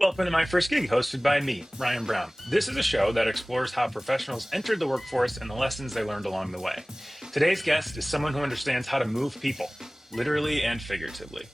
Welcome to My First Gig, hosted by me, Ryan Brown. This is a show that explores how professionals entered the workforce and the lessons they learned along the way. Today's guest is someone who understands how to move people, literally and figuratively.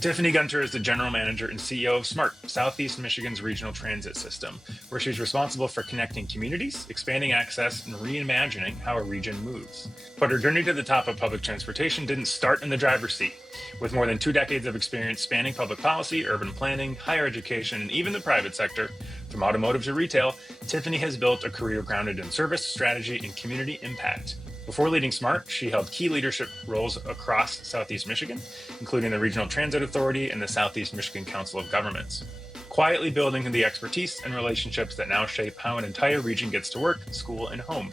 Tiffany Gunter is the general manager and CEO of SMART, Southeast Michigan's regional transit system, where she's responsible for connecting communities, expanding access, and reimagining how a region moves. But her journey to the top of public transportation didn't start in the driver's seat. With more than 2 decades of experience spanning public policy, urban planning, higher education, and even the private sector, from automotive to retail, Tiffany has built a career grounded in service, strategy, and community impact. Before leading SMART, she held key leadership roles across Southeast Michigan, including the Regional Transit Authority and the Southeast Michigan Council of Governments, quietly building the expertise and relationships that now shape how an entire region gets to work, school, and home.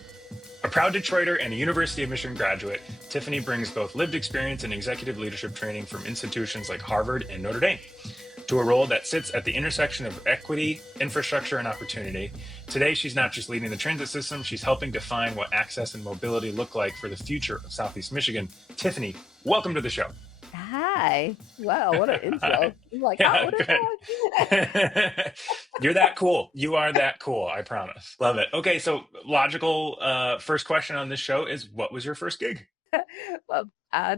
A proud Detroiter and a University of Michigan graduate, Tiffany brings both lived experience and executive leadership training from institutions like Harvard and Notre Dame to a role that sits at the intersection of equity, infrastructure, and opportunity. Today, she's not just leading the transit system, she's helping define what access and mobility look like for the future of Southeast Michigan. Tiffany, welcome to the show. Hi. Wow, what an intro. I'm like, Yeah, what is that? good. You're that cool. You are that cool, I promise. Love it. Okay, so logical first question on this show is, what was your first gig? Well,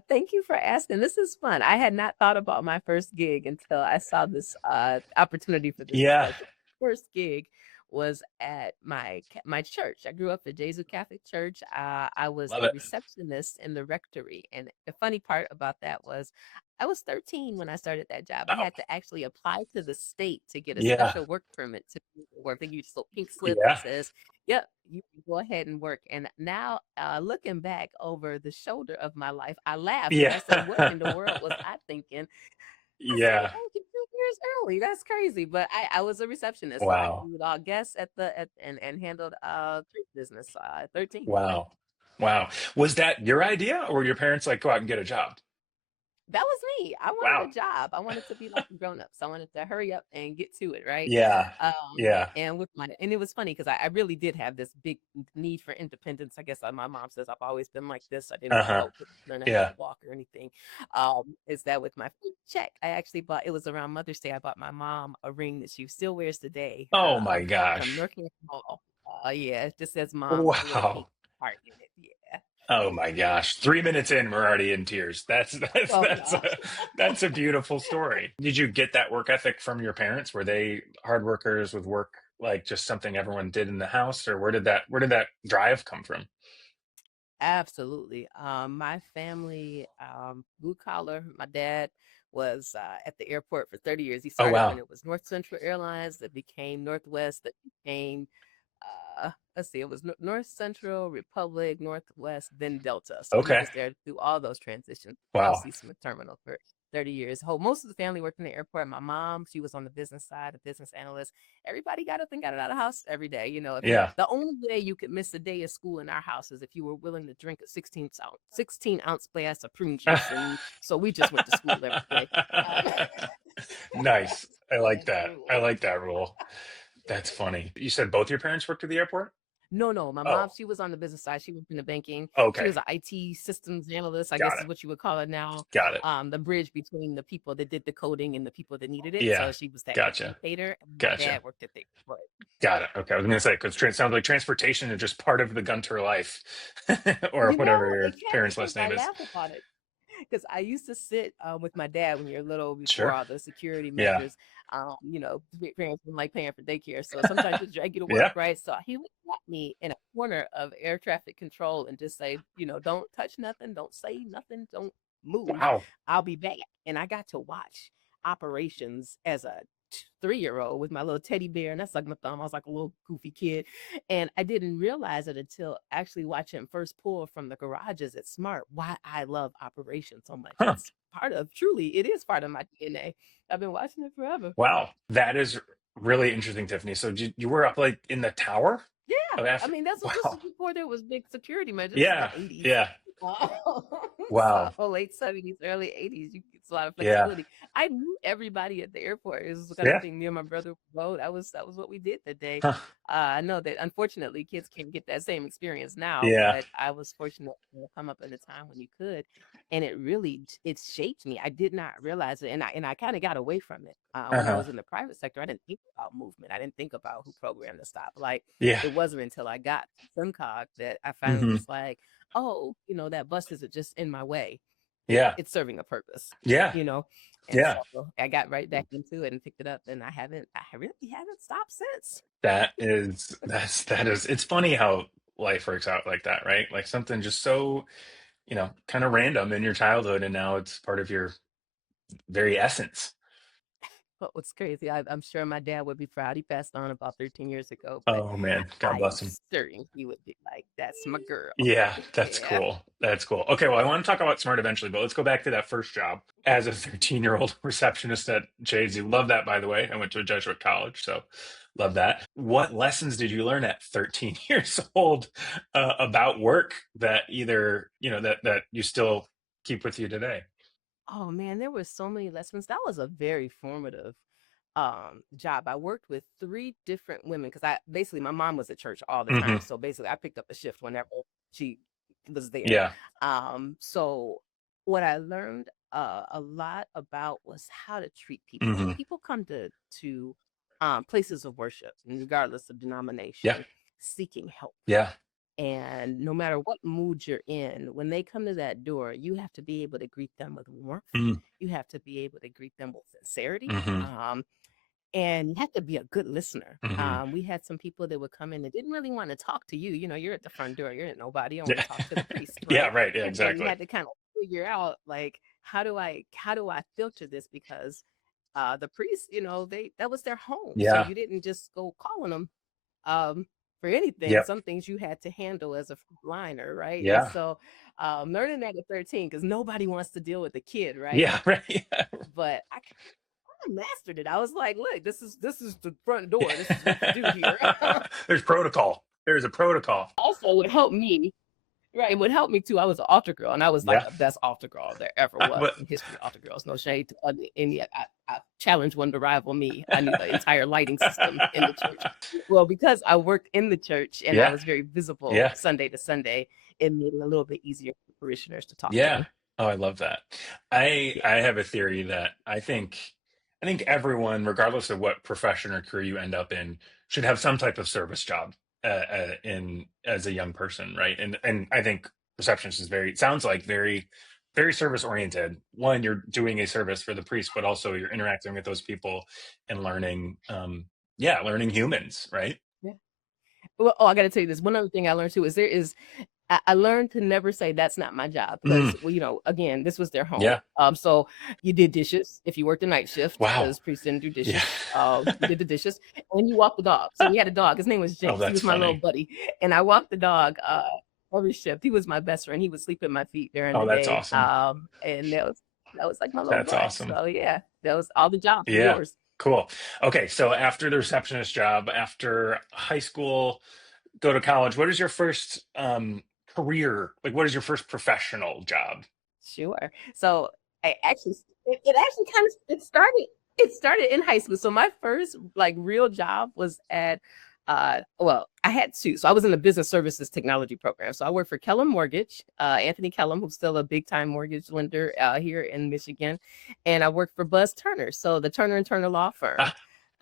thank you for asking. This is fun. I had not thought about my first gig until I saw this opportunity for this Yeah, show. First gig was at my church. I grew up at Jesu Catholic Church. I was love a it. receptionist in the Rectory, and the funny part about that was I was 13 when I started that job. I Oh, had to actually apply to the state to get a yeah, special work permit to work. They give you this pink slip that yeah. says, "Yep, you can go ahead and work." And now, looking back over the shoulder of my life, I laugh because I said, "What in the world was Yeah. I thinking?" I said, Yeah. "Thank you 2 years early. That's crazy." But I was a receptionist, so I Wow. greeted all guests and handled church business. 13. Wow. Wow. Was that your idea, or were your parents like, go out and get a job? That was me. I wanted Wow. a job. I wanted to be like the grown-ups. I wanted to hurry up and get to it, right? Yeah. Um, Yeah. and it was funny because I really did have this big need for independence. I guess my mom says I've always been like this. I didn't go Uh-huh. out to learn how to Yeah. walk or anything. Is that with my first check? I actually bought. It was around Mother's Day. I bought my mom a ring that she still wears today. Oh my From gosh. North Carolina Mall. Yeah, it just says mom with a little pink Wow. heart in it. Yeah. Oh my gosh. 3 minutes in, we're already in tears. Oh gosh. That's a beautiful story. Did you get that work ethic from your parents? Were they hard workers with work like just something everyone did in the house, or where did that drive come from? Absolutely. My family, blue collar. My dad was at the airport for 30 years. He Oh started when wow. it was North Central Airlines, that became Northwest, that became, let's see, it was North Central, Republic, Northwest, then Delta. So he Okay. was there through all those transitions. Wow. LC Smith Terminal for 30 years. Most of the family worked in the airport. My mom, she was on the business side, a business analyst. Everybody got up and got out of the house every day. If you, Yeah. the only way you could miss a day of school in our house is if you were willing to drink a 16-ounce glass of prune juice. And so we just went to school every day. Um, Nice. I like that's the that. I rule. like that rule. That's funny. You said both your parents worked at the airport? No, no. My mom, Oh, she was on the business side. She worked in the banking. She okay. was an IT systems analyst, I Got guess it. is what you would call it now. Got it. The bridge between the people that did the coding and the people that needed it. Yeah. So she was that Gotcha. communicator. And my Gotcha. dad worked at the airport. Got it. Okay. I was going to say, because sounds like transportation is just part of the Gunter life, or You whatever know, your it can parents' be. last I name is. laugh about it because I used to sit with my dad when you're little before Sure. all the security Yeah. measures. Parents didn't like paying for daycare, so sometimes he'd drag you to work, Yeah. right? So he would get me in a corner of air traffic control and just say, don't touch nothing, don't say nothing, don't move. Wow. I'll be back. And I got to watch operations as a 3-year-old with my little teddy bear, and that's like my thumb. I was like a little goofy kid, and I didn't realize it until actually watching him first pull from the garages at Smart. Why I love operations so much. Huh. It's truly, it is part of my DNA. I've been watching it forever. Wow. That is really interesting, Tiffany. So you were up like in the tower Yeah, of I F. mean this was Wow. before there was big security measures. This is the Yeah. '80s. Yeah. Uh, Wow. so late '70s, early '80s. a lot of Yeah. flexibility. I knew everybody at the airport. It was the kind of Yeah. thing me and my brother rode. That was what we did that day. Huh. I know that unfortunately kids can't get that same experience now, Yeah. but I was fortunate to come up at a time when you could, and it really it shaped me. I did not realize it, and I kind of got away from it when I Uh-huh. was in the private sector. I didn't think about movement. I didn't think about who programmed the stop. Like Yeah. it wasn't until I got to SimCog that I finally Hmm. was like, oh, that bus isn't just in my way. Yeah. It's serving a purpose, Yeah. you know. And Yeah. so I got right back into it and picked it up, and I really haven't stopped since. That is it's funny how life works out like that, right? Like something just so, kind of random in your childhood, and now it's part of your very essence. What was crazy, I'm sure my dad would be proud. He passed on about 13 years ago, but Oh man, God I am bless him. certain he would be like, "That's my girl." Yeah, that's Yeah. cool. That's cool. Okay, well, I want to talk about smart eventually, but let's go back to that first job as a 13-year-old receptionist at Jay's. You love that, by the way. I went to a Jesuit college, so love that. What lessons did you learn at 13 years old about work that either, that you still keep with you today? Oh man, there were so many lessons. That was a very formative job. I worked with three different women because I basically my mom was at church all the time. Hmm. So basically I picked up a shift whenever she was there. Yeah. So what I learned a lot about was how to treat people. When Hmm. people come to places of worship, and regardless of Yeah. denomination, seeking help. Yeah. And no matter what mood you're in, when they come to that door, you have to be able to greet them with warmth. You have to be able to greet them with sincerity. Mm-hmm. And you have to be a good listener. Hmm. We had some people that would come in that didn't really want to talk to you. You're at the front door, you're at nobody. You want to Yeah. talk to the priest, Yeah. right? Right. Yeah. And you Exactly. had to kind of figure out like how do I filter this because the priests, that was their home. So Yeah. you didn't just go calling them um, for anything. Yep. Some things you had to handle as a liner, right? And Yeah. so learning that at 13, because nobody wants to deal with a kid, right? Yeah. Right. Yeah. But I mastered it. I was like, look, this is the front door. This is what you do here. There's protocol. There's a protocol. Also, would help me. Right, it would help me too. I was an altar girl, and I was like Yeah. the best altar girl there ever was But in history. Altar girls, no shade to any. I challenged one to rival me. I knew the entire lighting system in the church. Well, because I worked in the church and I yeah. was very visible Yeah. Sunday to Sunday, it made it a little bit easier for parishioners to talk to Yeah. me. Oh, I love that. I Yeah. I have a theory that I think everyone, regardless of what profession or career you end up in, should have some type of service job in as a young person, right? And I think receptionist is very sounds like very very service oriented. One, you're doing a service for the priest, but also you're interacting with those people and learning, learning humans, right? Yeah. Well, I got to tell you this. One other thing I learned too is I learned to never say that's not my job Mm, because, well, again, this was their home. yeah. So you did dishes if you worked a night shift Wow. because priests didn't do Yeah. dishes. You did the dishes and you walked the dog. So we had a dog. His name was Oh, Jinx. He that's was my little funny. buddy, and I walked the dog every shift. He was my best friend. He would sleep at my feet during Oh, the that's day. awesome. And that was like my little That's bud. awesome. So yeah, that was all the jobs were Yeah. yours. Cool. Okay, so after the receptionist job, after high school, go to college, what is your first career? Like what is your first professional job? Sure. So I actually, it actually kind of it started in high school. So my first like real job was at well, I had two. So I was in the business services technology program. So I worked for Kellum Mortgage, Anthony Kellum, who's still a big time mortgage lender here in Michigan, and I worked for Buzz Turner, so the Turner and Turner law firm. Ah,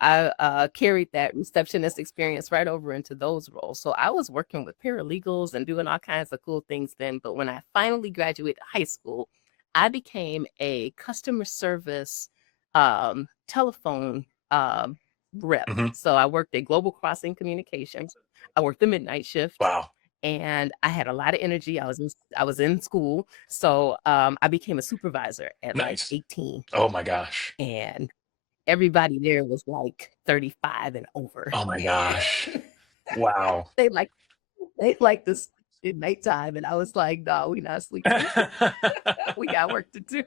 I carried that receptionist experience right over into those roles. So I was working with paralegals and doing all kinds of cool things then. But when I finally graduated high school, I became a customer service telephone rep. mhm. So I worked at Global Crossing Communications. I worked the midnight shift. Wow. And I had a lot of energy. I was in school, so I became a supervisor at like Nice. 18, Oh my gosh. and everybody there was like 35 and over. Oh my gosh. Wow. they like they like to sleep at nighttime, and I was like, no, we not sleeping. We got work to do.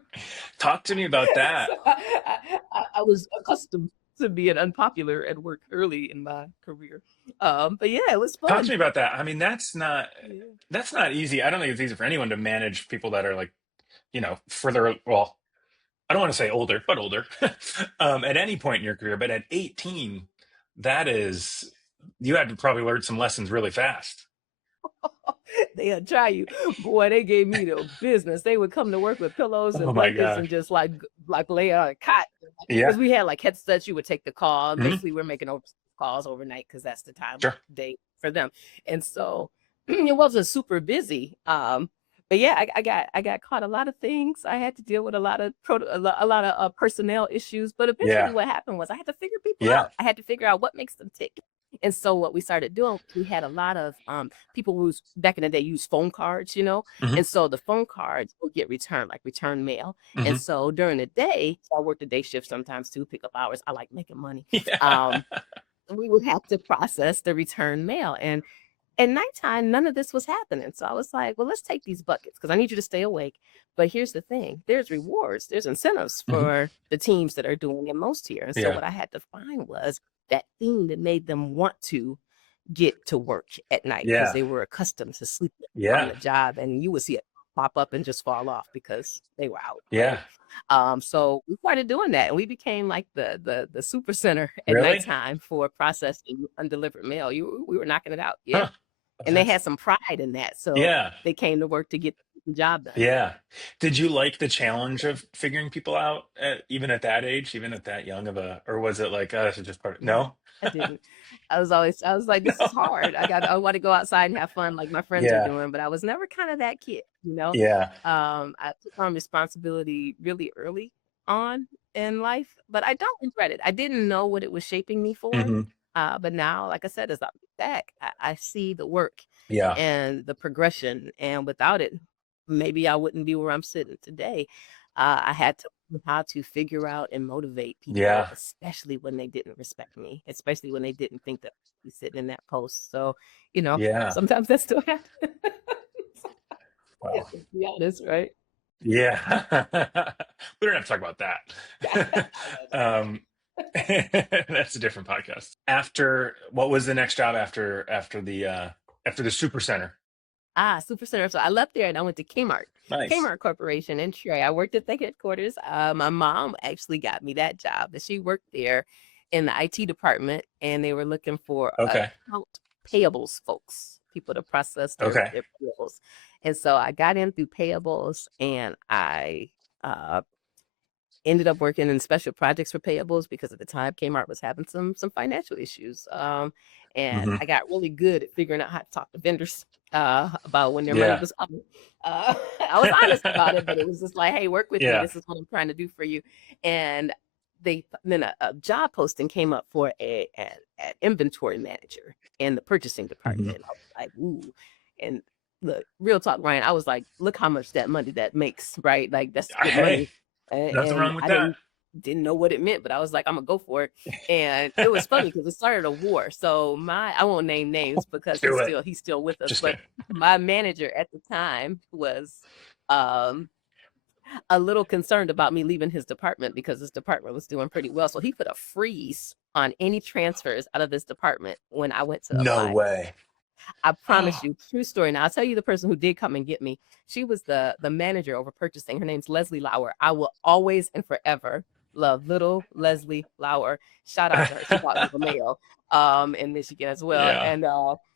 Talk to me about that. So I was accustomed to being unpopular at work early in my career. But yeah, it was Talk to fun. me about that. I mean, that's not Yeah. easy. I don't think it's easy for anyone to manage people that are like, further well, I don't want to say older, but older, at any point in your career. But at 18, that is, you had to probably learn some lessons really fast. They'll try you. Boy, they gave me the business. They would come to work with pillows and Oh my blankets gosh. and just like lay on a cot. Yeah. Because we had like headsets, you would take the call. Hmm. Basically, we're making calls overnight because that's the time of Sure. day for them. And so it wasn't super busy. But yeah, I got caught a lot of things. I had to deal with a lot of personnel issues. But eventually, Yeah. what happened was I had to figure people Yeah. out. I had to figure out what makes them tick. And so what we started doing, we had a lot of people who back in the day used phone cards, Hmm. and so the phone cards would get returned, like return mail. And Hmm. so during the day, I worked the day shift sometimes too, pick up hours. I like making money. Yeah. Um, we would have to process the return mail. And at nighttime, none of this was happening. So I was like, well, let's take these buckets because I need you to stay awake. But here's the thing, there's rewards, there's incentives Hmm. for the teams that are doing it most here. And so Yeah. what I had to find was that thing that made them want to get to work at night because Yeah. they were accustomed to sleeping on Yeah. the job, and you would see it pop up and just fall off because they were out, right? Yeah. So we started doing that, and we became like the super center at Really? nighttime for processing undelivered mail. We were knocking it out, yeah. Huh. And they That's, had some pride in that, so yeah. they came to work to get the job done. Yeah. Did you like the challenge of figuring people out even at that age, even at that young of a, or was it like, oh, this is just part of, No, no? I didn't. I was like, this is No. hard. I want to go outside and have fun like my friends are Yeah. doing, but I was never kind of that kid. Yeah. I took on responsibility really early on in life, but I don't regret it. I didn't know what it was shaping me for. Hmm. But now, like I said, as I look back, I see the work Yeah. and the progression, and without it, maybe I wouldn't be where I'm sitting today. I had to learn how to figure out and motivate people, Yeah. especially when they didn't respect me, especially when they didn't think that I'd be sitting in that post. So, Yeah. sometimes that still happens. Wow. To be honest, right? Yeah. We don't have to talk about that. I know. um, that's a different podcast. After, what was the next job after the super center? Super Center. So I left there and I went to Kmart. Nice. Kmart Corporation in Troy. I worked at the headquarters. My mom actually got me that job. But she worked there in the IT department, and they were looking for Okay. account payables folks, people to process their Okay. their payables. And so I got in through payables, and I uh, ended up working in special projects for payables because at the time Kmart was having some financial issues. And Hmm. I got really good at figuring out how to talk to vendors about when their money Yeah. was coming. I was honest about it, but it was just like, hey, work with me. Yeah. This is what I'm trying to do for you. And then a job posting came up for an inventory manager in the purchasing Hmm. department. I was like, ooh. And look, real talk, Ryan, I was like, look how much that money that makes, right? Like that's good Hey, money. nothing And wrong with I that. didn't know what it meant, but I was like, I'm gonna go for it. And it was funny because it started a war. So I won't name names because Do it. he's still with us, Just but kidding. my manager at the time was um a little concerned about me leaving his department because his department was doing pretty well. So he put a freeze on any transfers out of this department when I went to No apply. way. I promise you, true story. Now I'll tell you the person who did come and get me. She was the manager over purchasing. Her name's Leslie Lauer. I will always and forever love little Leslie Lauer. Shout out to her. She bought me the mail in Michigan as well. Yeah. And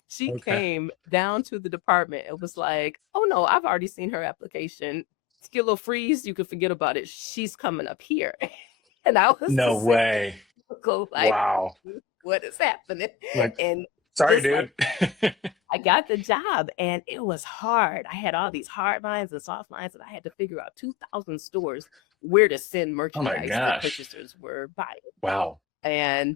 she Okay. came down to the department. It was like, oh no, I've already seen her application. Get a little freeze, you can forget about it. She's coming up here. And I was No just sitting way. there, go like, Wow. what is happening? Like, And sorry, just like dude. I got the job, and it was hard. I had all these hard lines and soft lines, and I had to figure out 2,000 stores where to send Oh my merchandise that gosh. purchasers were buying. Wow. And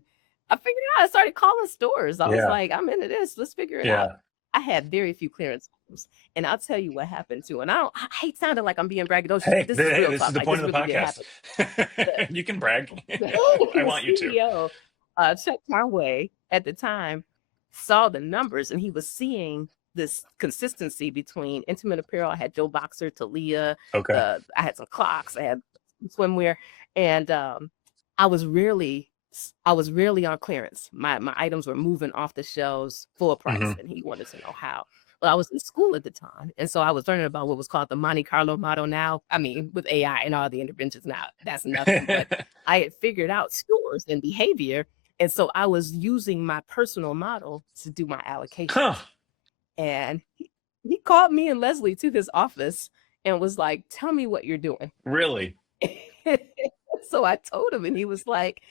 I figured it out. I started calling stores. I was Yeah. like, I'm into this. Let's figure it out. Yeah. I had very few clearance items. And I'll tell you what happened too. And I hate sounding like I'm being braggadocious, but Hey, this is real this is talk. the Like point this of the really did podcast. happen. You can brag. I The want you to. CEO, Chuck Conway, at the time, saw the numbers, and he was seeing this consistency between intimate apparel. I had Joe Boxer, Talia, Okay. I had some clocks, I had swimwear, and I was rarely on clearance. My items were moving off the shelves full price, Hmm. and he wanted to know how. I was in school at the time, and so I was learning about what was called the Monte Carlo model. Now, I mean, with AI and all the interventions now, that's nothing. But I had figured out scores and behavior, and so I was using my personal model to do my Huh. allocations. And he called me and Leslie to his office and was like, "Tell me what you're doing." Really? So I told him, and he was like,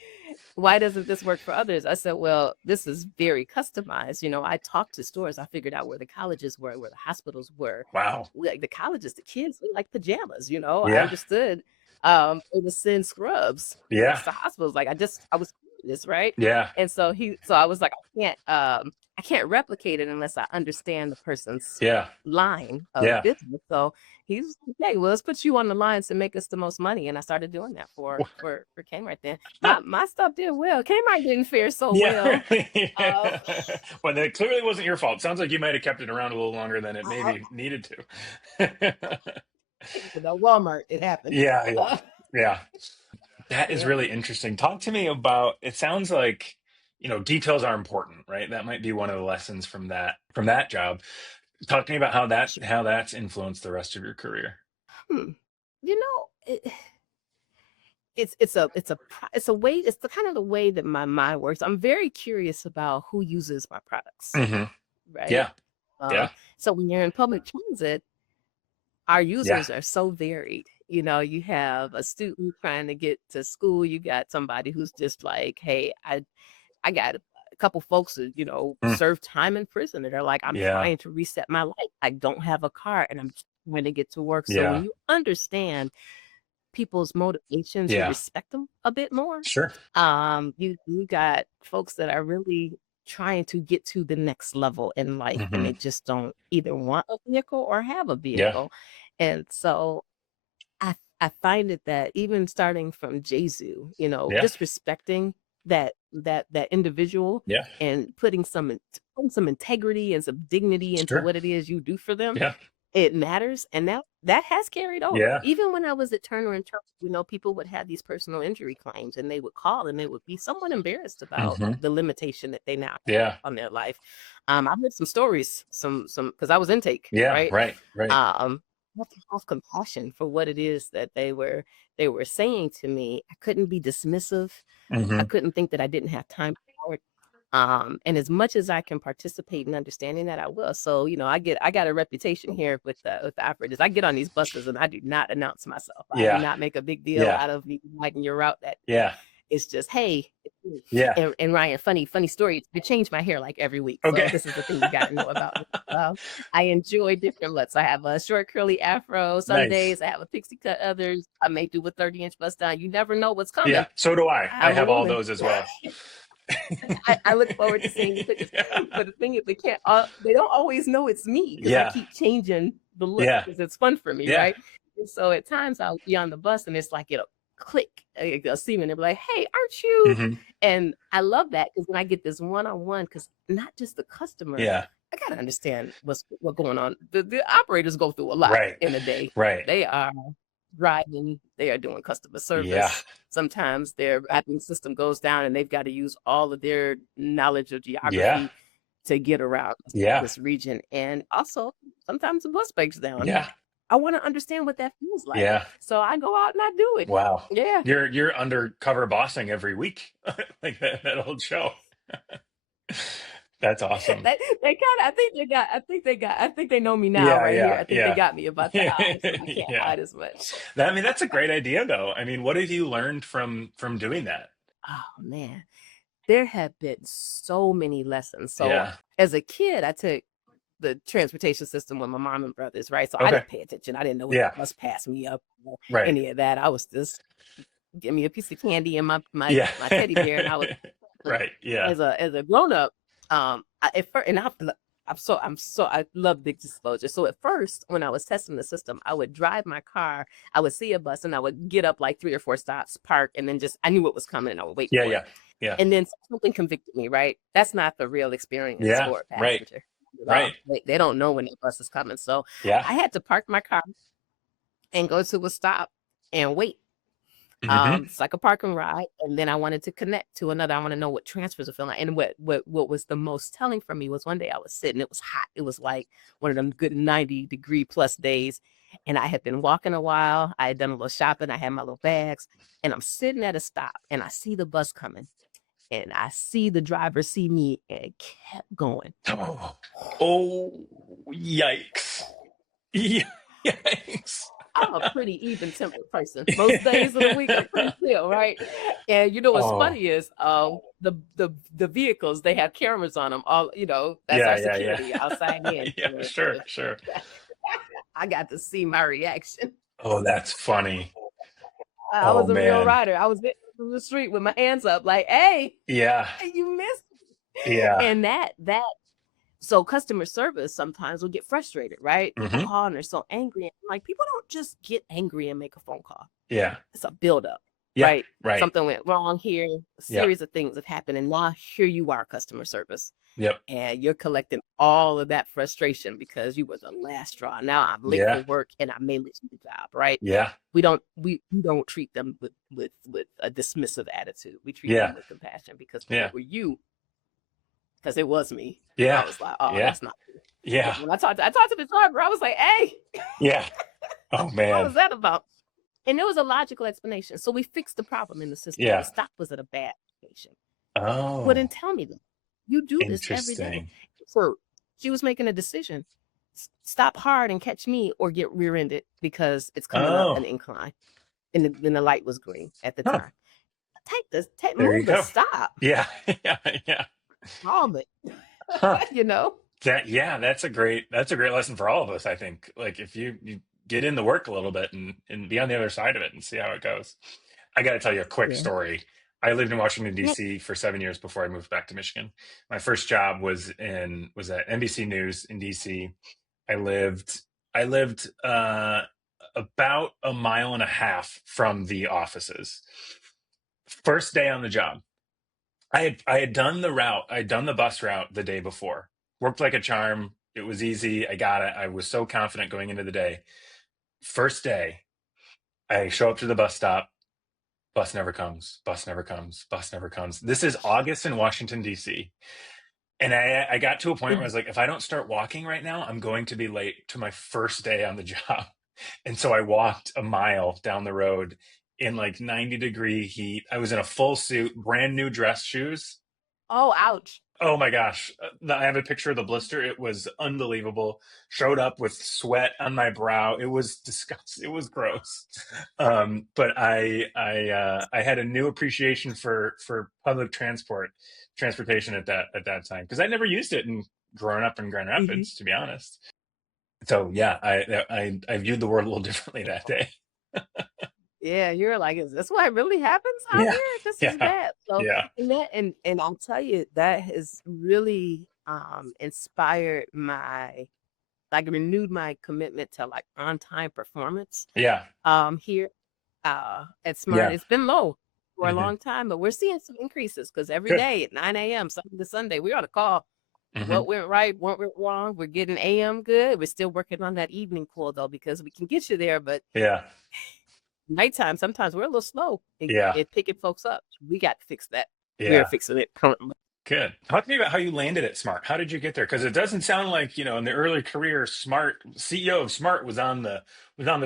"Why doesn't this work for others?" I said, "Well, this is very customized. I talked to stores. I figured out where the colleges were, where the hospitals were. Wow. Like the colleges, the kids, they like pajamas. I Yeah. understood they would send scrubs Yeah. to hospitals. Like I was this, right? Yeah. And so I was like, I can't replicate it unless I understand the person's Yeah. line of Yeah. business. So he's like, "Hey, well, let's put you on the lines to make us the most money." And I started doing that for Kmart then. My stuff did well. Kmart didn't fare so Yeah. well. Uh, Well, that clearly wasn't your fault. Sounds like you might have kept it around a little longer than it I, maybe needed to. Walmart, it happened. Yeah. Yeah. Yeah. That is Yeah. really interesting. Talk to me about, it sounds like, details are important, right? That might be one of the lessons from that job. Talk to me about how that's influenced the rest of your career. Hmm. It's a way. It's the kind of the way that my mind works. I'm very curious about who uses my products, Hmm. right? Yeah. Um, Yeah. so when you're in public transit, our Yeah. users are so varied. You have a student trying to get to school. You got somebody who's just like, "Hey, I got a couple folks who, Mm. serve time in prison that are like, I'm Yeah. trying to reset my life. I don't have a car and I'm trying to get to work." So when Yeah. you understand people's motivations, you Yeah. respect them a bit more. Sure. You got folks that are really trying to get to the next level in life, and Hmm. they just don't either want a vehicle or have a Yeah. vehicle. And so I find it that even starting from Jesu, Yeah. just respecting that individual Yeah. and putting some integrity and some dignity into Sure. what it is you do for them, Yeah. it matters. And that has carried over. Yeah. Even when I was at Turner and Turner, people would have these personal injury claims, and they would call, and they would be somewhat embarrassed about Hmm. the limitation that they now have Yeah. on their life. I've heard some stories, some because I was intake, Yeah. right? Right. Right. I have to have compassion for what it is that they were saying to me. I couldn't be dismissive. I Hmm. couldn't think that I didn't have time for it. And as much as I can participate in understanding that, I will. So, I got a reputation here with the operators. I get on these buses and I do not announce myself. I do Yeah. not make a big deal Yeah. out of me lighting your route that day. Yeah. It's just, "Hey, it's me." Yeah. And Ryan, funny story. They change my hair like every week. So Okay. this is the thing you got to know about me. I enjoy different looks. I have a short curly afro some Nice. days. I have a pixie cut others. I may do a 30-inch bust down. You never know what's Yeah. coming. So do I. I I'm a have all woman. those as well. I look forward to seeing the pictures. But the thing is, they don't always know it's me because I Yeah. keep changing the look Yeah. because it's fun for me, Yeah. right? And so at times I'll be on the bus and it's like it'll click. They'll see me and they'll be like, "Hey, aren't you?" Hmm. And I love that because when I get this one-on-one, because not just the customer, Yeah. I gotta understand what's going on. The operators go through a lot Right. in a day. Right. They are driving, they are doing customer Yeah. service. Sometimes their mapping system goes down and they've got to use all of their knowledge of Yeah. geography to get around Yeah. this region. And also, sometimes the bus breaks down. Yeah. I want to understand what that feels like. Yeah. So I go out and I do it. Wow. Yeah. You're undercover bossing every week, like that old show. That's awesome. They kind of, I think they know me now Yeah. right here. Yeah. I think they Yeah. got me about the eye, so I can't Yeah. hide as much. I mean, that's a great idea, though. I mean, what have you learned from doing that? Oh man, there have been so many lessons. So Yeah. as a kid, I took the transportation system with my mom and brothers, right? So I Okay. didn't pay attention. I didn't know when Yeah. the bus passed me up or Right. any of that. I was just give me a piece of candy and my Yeah. my teddy bear, and I was Right. Yeah. as a grown up. At first, and I love big disclosure. So at first, when I was testing the system, I would drive my car. I would see a bus, and I would get up like 3 or 4 stops, park, and then just I knew what was coming, and I would wait Yeah. for it. Yeah. Yeah. And then something convicted me, right? That's not the real experience Yeah. for a Right. passenger at all. Right. They don't know when the bus is coming. So Yeah. I had to park my car and go to a stop and wait. It's like a park and ride, and then I wanted to connect to another. I want to know what transfers are feeling like. And what was the most telling for me was one day I was sitting. It was hot. It was like one of them good 90-degree plus days, and I had been walking a while. I had done a little shopping. I had my little bags, and I'm sitting at a stop, and I see the bus coming, and I see the driver see me and kept going. Oh, yikes. Yikes. I'm a pretty even-tempered person. Most days of the week, I'm pretty chill, right? And you know what's Oh, funny is the vehicles, they have cameras on them. All that's our yeah, security outside in. yeah, sure, sure. I got to see my reaction. Oh, that's funny. I Oh, was a real man. rider. I was in the street with my hands up, like, "Hey, Yeah, you missed!" yeah. And that so customer service sometimes will get frustrated, right? People Hmm. call and they're so angry. And like, people don't just get angry and make a phone call. Yeah, It's a buildup, yeah, right? right. Something went wrong here. A Yep, series of things have happened, and now here you are, customer service, yep, and you're collecting all of that frustration because you were the last straw. Now I'm late for yeah, work, and I may lose the job, right? yeah, We don't treat them with a dismissive attitude. We treat yeah, them with compassion because if yeah, it were you, because it was me, I yeah, was like, oh, yeah, that's not cool. yeah, And when I talked to the driver, I was like, hey, yeah. Oh, what man. was that about? And there was a logical explanation. So we fixed the problem in the system. The Yeah. stop was at a bad location. Well, then Oh, tell me that. You do this every day. interesting. So she was making a decision. Stop hard and catch me or get rear-ended because it's coming up an Oh, incline. And the light was green at the huh. time. There you Move the go. stop. Yeah, yeah, yeah. Calm it. Huh. you know? Yeah, that's a great lesson for all of us, I think. Like if you get in the work a little bit and be on the other side of it and see how it goes. I got to tell you a quick Yeah. story. I lived in Washington Yeah. D.C. for 7 years before I moved back to Michigan. My first job was at NBC News in D.C. I lived about a mile and a half from the offices. First day on the job, I had done the route. I'd done the bus route the day before. Worked like a charm. It was easy. I got it. I was so confident going into the day. First day, I show up to the bus stop. Bus never comes. Bus never comes. Bus never comes. This is August in Washington, D.C. And I got to a point where I was like, if I don't start walking right now, I'm going to be late to my first day on the job. And so I walked a mile down the road in like 90-degree heat. I was in a full suit, brand new dress shoes. Oh, ouch. Oh my gosh. I have a picture of the blister. It was unbelievable. Showed up with sweat on my brow. It was disgusting. It was gross. But I had a new appreciation for public transportation at that time because I never used it in growing up in Grand hmm Rapids, to be honest. So yeah, I viewed the world a little differently that day. Yeah, you're like, is this what really happens out Yeah, here? This is yeah, bad. So, yeah, and I'll tell you that has really inspired renewed my commitment to like on time performance yeah, here at Smart. yeah. It's been low for a Hmm. long time, but we're seeing some increases because every Good. day at 9 a.m. Sunday to Sunday, we ought to call Hmm. what went right, what went wrong. We're getting AM good. We're still working on that evening pull though, because we can get you there, but Yeah, nighttime, sometimes we're a little slow yeah, at picking folks up. We got to fix that. We're yeah. fixing it currently. Good. Talk to me about how you landed at Smart. How did you get there? Because it doesn't sound like, in the early career, Smart CEO of Smart was on the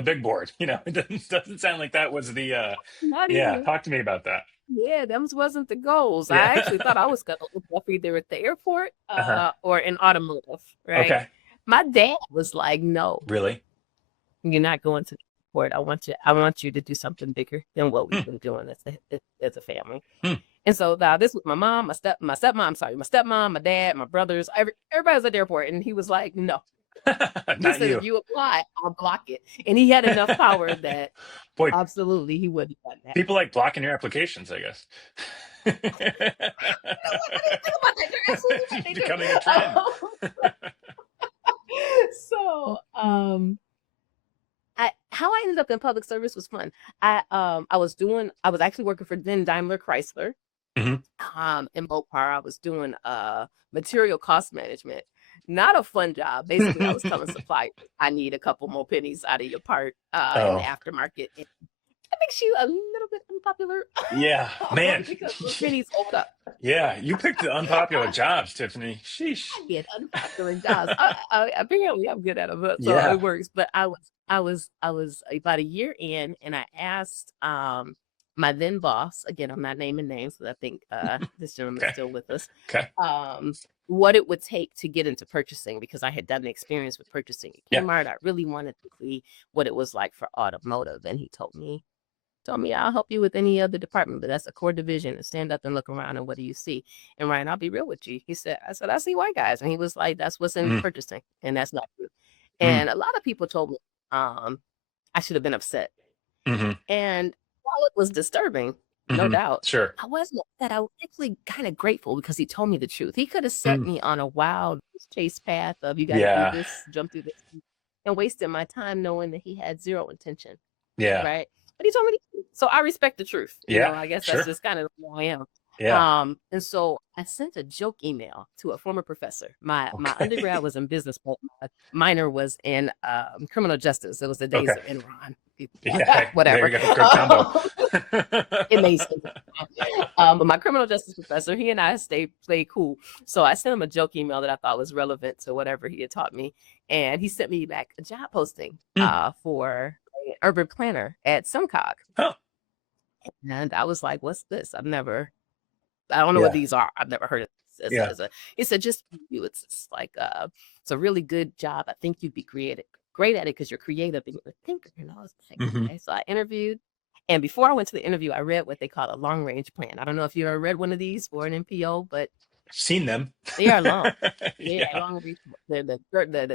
big board. It doesn't sound like that was the Not yeah. even. Talk to me about that. Yeah, them wasn't the goals. Yeah. I actually thought I was gonna look up either at the airport Uh-huh. or in automotive, right? Okay. My dad was like, "No, Really? you're not going to the airport. I want you to do something bigger than what we've Hmm. been doing as a family." Hmm. And so now this was my mom, my stepmom, sorry, my stepmom, my dad, my brothers, everybody was at the airport, and he was like, "No." He Not said, you. "If you apply, I'll block it." And he had enough power that Boy, absolutely he wouldn't have done that. people like blocking your applications, I guess. You know what? I didn't think about that. You're absolutely right. It's They becoming a trend. do. So, how I ended up in public service was fun. I was actually working for then Daimler Chrysler, Hmm. in Mopar. I was doing material cost management. Not a fun job. Basically, I was telling suppliers, I need a couple more pennies out of your part in the Oh, aftermarket. that makes you a little bit unpopular Yeah, man. because those pennies hold up. Yeah, you picked the unpopular jobs, Tiffany. Sheesh. I get unpopular jobs. Apparently, I'm good at them, so Yeah. it works. But I was about a year in, and I asked my then boss, again, I'm not naming names, but I think this gentleman's Okay. still with us, Okay. what it would take to get into purchasing because I had done the experience with purchasing at Yeah. Kmart. I really wanted to see what it was like for automotive, and he told me I'll help you with any other department, but that's a core division. And stand up and look around, and what do you see? And Ryan, I'll be real with you. I said, I see white guys, and he was like, that's what's in Mm, purchasing, and that's not true. mm, And a lot of people told me I should have been upset. hmm And while it was disturbing, no doubt, Sure. I wasn't upset. I was actually kind of grateful because he told me the truth. He could have set Mm, me on a wild chase path of you got to do yeah. this, jump through this, and wasted my time knowing that he had zero intention, Yeah. right? But he told me the truth. So I respect the truth. Yeah. I guess that's Sure. just kind of who I am. Yeah. And so I sent a joke email to a former professor. My Okay. undergrad was in business, but my minor was in criminal justice. It was the days Okay. of Enron. Yeah. Whatever. There you go. Good combo. It made sense. But my criminal justice professor, he and I played cool. So I sent him a joke email that I thought was relevant to whatever he had taught me. And he sent me back a job posting for an urban planner at SumCog. Oh, And I was like, what's this? I don't know what yeah. these are. I've never heard of this Yeah. he said, just you. It's like it's a really good job. I think you'd be great at it because you're creative and you're a thinker. And I was like, hmm okay. So I interviewed. And before I went to the interview, I read what they call a long range plan. I don't know if you ever read one of these for an NPO, but Seen them. they are long. Yeah, Yeah. long range. The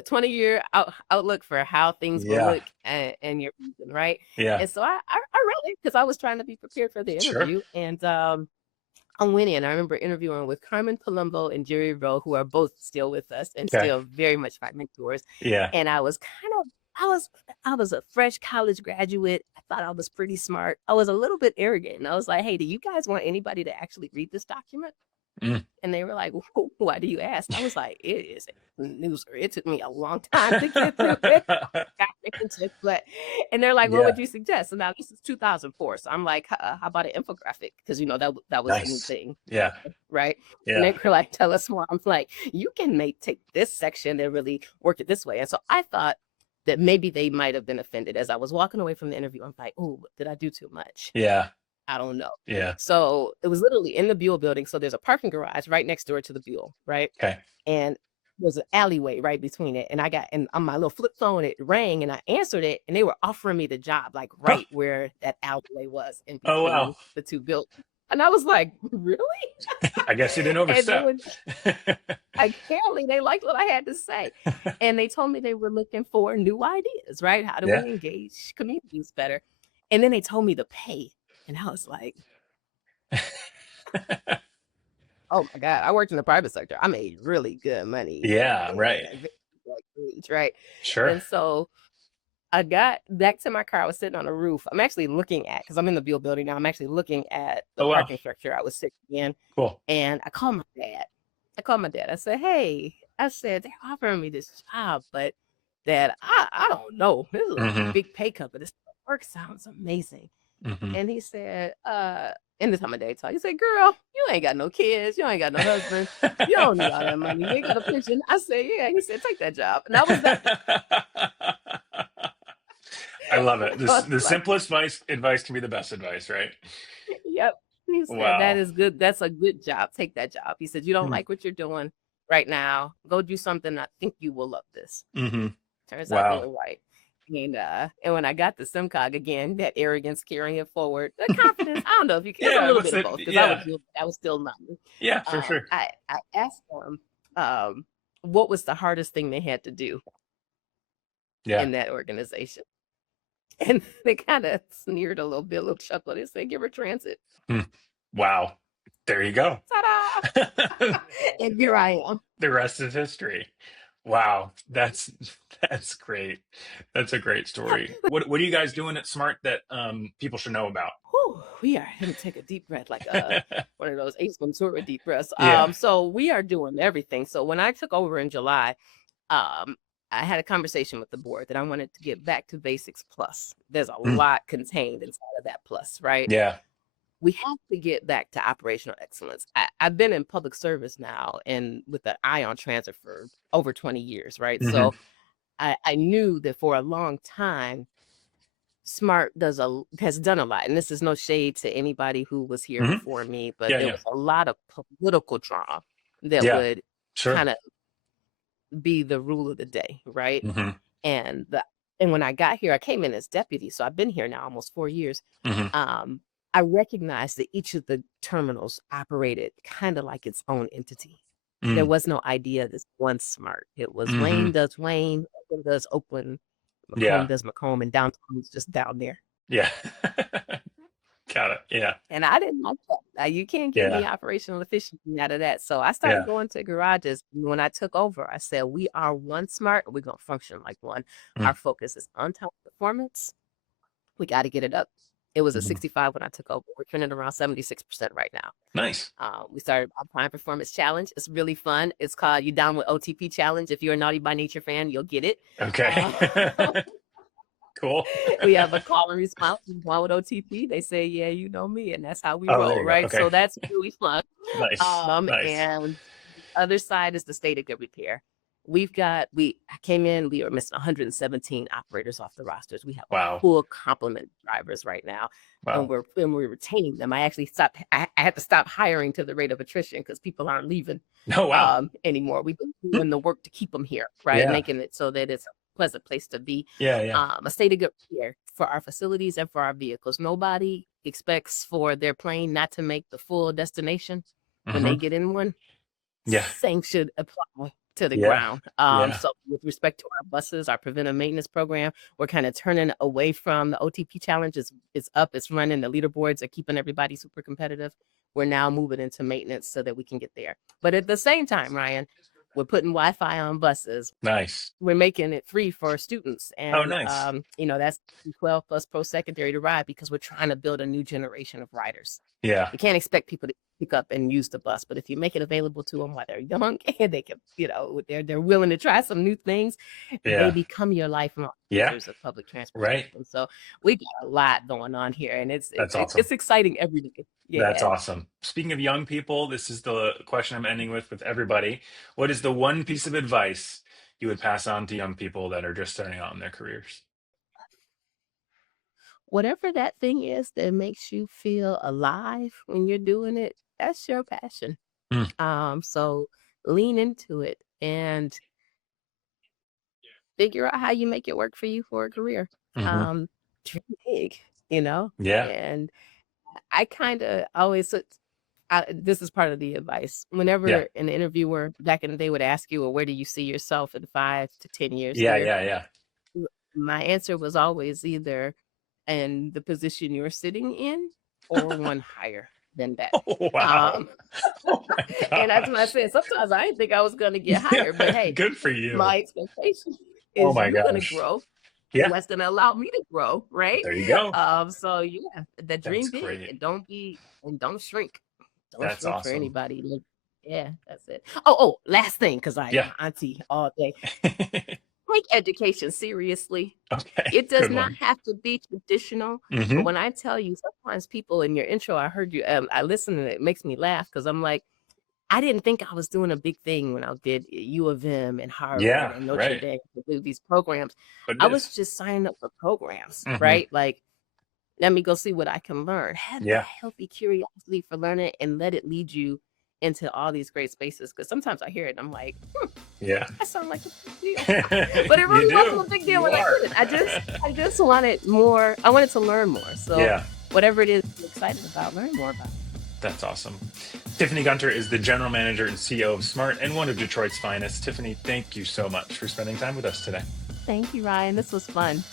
20-year outlook for how things will Yeah. look and your reason, right? Yeah. And so I read it because I was trying to be prepared for the Sure. interview. And I went in. I remember interviewing with Carmen Palumbo and Jerry Rowe, who are both still with us and Okay. still very much my mentors. Yeah. And I was I was a fresh college graduate. I thought I was pretty smart. I was a little bit arrogant. And I was like, hey, do you guys want anybody to actually read this document? Mm. And they were like, why do you ask? And I was like, it is a newser. It took me a long time to get through it. And they're like, what Yeah. would you suggest? And now this is 2004. So I'm like, how about an infographic? Because, that was a new Nice. thing. Yeah. Right. Yeah. And they were like, tell us more. I'm like, you can take this section and really work it this way. And so I thought that maybe they might have been offended. As I was walking away from the interview, I'm like, oh, did I do too much? Yeah. I don't know. Yeah. So it was literally in the Buell building. So there's a parking garage right next door to the Buell, right? Okay. And there's an alleyway right between it. And on my little flip phone, it rang and I answered it. And they were offering me the job, like right where that alleyway was in Oh, between wow. the two buildings. And I was like, really? I guess you didn't overstep. Apparently they liked what I had to say. And they told me they were looking for new ideas, right? How do Yeah. we engage communities better? And then they told me the pay. And I was like, oh my God, I worked in the private sector. I made really good money. Yeah. Right. Right. Sure. And so I got back to my car. I was sitting on a roof. I'm actually looking at, because I'm in the Buell building now, I'm actually looking at the parking structure I was sitting in. Cool. And I called my dad. I said, hey, they're offering me this job, but Dad, I don't know. This is a big pay cut, but this work sounds amazing. And he said, in the time of day talk, he said, girl, you ain't got no kids. You ain't got no husband. You don't need all that money. You ain't got a pension. I said, yeah. He said, take that job. And that was that. I love it. The simplest advice can be the best advice, right? Yep. He said, Wow. that is good. That's a good job. Take that job. He said, you don't like what you're doing right now. Go do something. I think you will love this. Turns out they were right. And when I got the SimCog again, that arrogance carrying it forward, the confidence, I don't know if you can, a little bit of both, because I was still not. Yeah, for sure. I asked them what was the hardest thing they had to do in that organization. And they kind of sneered a little bit, a little chuckle. They said, give her transit. Wow. There you go. Ta-da! And here I am. The rest is history. Wow, that's great. That's a great story. What are you guys doing at Smart that people should know about? We are going to take a deep breath, like one of those Ace Ventura deep breaths. Yeah. So we are doing everything. So when I took over in July, I had a conversation with the board that I wanted to get back to basics plus. There's a Mm. lot contained inside of that plus, right? Yeah. We have to get back to operational excellence. I've been in public service now and with an eye on transit for over 20 years, right? Hmm. So I knew that for a long time, SMART has done a lot. And this is no shade to anybody who was here Hmm. before me, but Yeah. there Yeah. was a lot of political drama that Yeah. would Sure. kind of be the rule of the day, right? Hmm. And and when I got here, I came in as deputy, so I've been here now almost 4 years. Hmm. Um, I recognized that each of the terminals operated kind of like its own entity. There Mm. was no idea this one SMART. It was Hmm. Wayne does Wayne, Oakland does Oakland, Macomb Yeah. does Macomb, and downtown is just down there. Yeah. Got it. Yeah. And I didn't like that. You can't get any Yeah. operational efficiency out of that. So I started Yeah. going to garages. When I took over, I said, we are one SMART. We're going to function like one. Mm. Our focus is on time performance. We got to get it up. It was a Mhm. 65 when I took over. We're trending around 76% right now. Nice. We started our Prime Performance Challenge. It's really fun. It's called You Down with OTP Challenge. If you're a Naughty by Nature fan, you'll get it. Okay. Cool. We have a call and response with OTP. They say, yeah, you know me. And that's how we Oh, there roll, you go. right? Okay. So that's really fun. Nice. Nice. And the other side is the state of good repair. I came in, we were missing 117 operators off the rosters. We have Wow. a full complement of drivers right now. Wow. And we're retaining them. I actually I had to stop hiring to the rate of attrition because people aren't leaving Oh, wow. anymore. We've been doing the work to keep them here, right? Yeah. Making it so that it's a pleasant place to be. Yeah. Yeah. A state of good repair for our facilities and for our vehicles. Nobody expects for their plane not to make the full destination when they get in one. Yeah. Same should apply to the Yeah. ground. Yeah. So with respect to our buses, our preventive maintenance program, we're kind of turning away from the OTP challenge. It's up, it's running. The leaderboards are keeping everybody super competitive. We're now moving into maintenance so that we can get there. But at the same time, Ryan, we're putting Wi-Fi on buses. Nice. We're making it free for students. And, Oh, nice. That's 12 plus post-secondary to ride because we're trying to build a new generation of riders. Yeah. We can't expect people to pick up and use the bus, but if you make it available to them while they're young and they can, they're willing to try some new things, Yeah. they become your lifelong Yeah. users of public transportation. Right. So we got a lot going on here, and it's awesome. it's exciting every day. Yeah. That's awesome. Speaking of young people, this is the question I'm ending with everybody. What is the one piece of advice you would pass on to young people that are just starting out in their careers? Whatever that thing is that makes you feel alive when you're doing it, that's your passion. So lean into it and figure out how you make it work for you for a career. Mhm. Dream big, Yeah. and I kind of always, this is part of the advice. Whenever Yeah. an interviewer back in the day would ask you, well, where do you see yourself in 5 to 10 years Yeah. here? Yeah. Yeah. My answer was always either in the position you're sitting in or one higher than that. Oh, wow. Oh my And that's gosh. what I said. Sometimes I didn't think I was going to get higher, but hey, Good for you. my expectation Oh is my you're going to gosh. grow. Yeah. And that's going to allow me to grow, right? There you go. So yeah, the dream That's big great. and don't shrink. Don't That's shrink awesome. for anybody. Yeah, that's it. Oh, last thing, because I Yeah. auntie all day. Take education seriously. Okay. It does Good not one. have to be traditional. But Mhm. when I tell you, sometimes people in your intro, I heard you, I listen and it makes me laugh because I'm like, I didn't think I was doing a big thing when I did U of M and Harvard Yeah. and Notre Right. Dame to do these programs. But I it was is. just signing up for programs, Mhm. right? Like, let me go see what I can learn. Have Yeah. that healthy curiosity for learning and let it lead you into all these great spaces. Because sometimes I hear it and I'm like, Yeah. I sound like a big deal. But it You really do. wasn't a big deal You when I are. did it. I just wanted more. I wanted to learn more. So Yeah. whatever it is you're excited about, learn more about it. That's awesome. Tiffany Gunter is the general manager and CEO of Smart and one of Detroit's finest. Tiffany, thank you so much for spending time with us today. Thank you, Ryan. This was fun.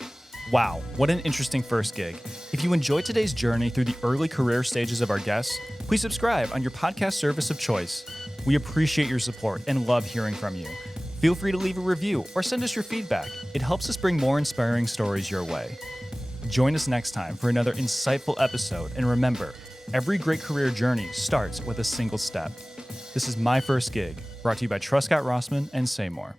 Wow, what an interesting first gig. If you enjoyed today's journey through the early career stages of our guests, please subscribe on your podcast service of choice. We appreciate your support and love hearing from you. Feel free to leave a review or send us your feedback. It helps us bring more inspiring stories your way. Join us next time for another insightful episode, and remember, every great career journey starts with a single step. This is My First Gig, brought to you by Truscott Rossman and Say More.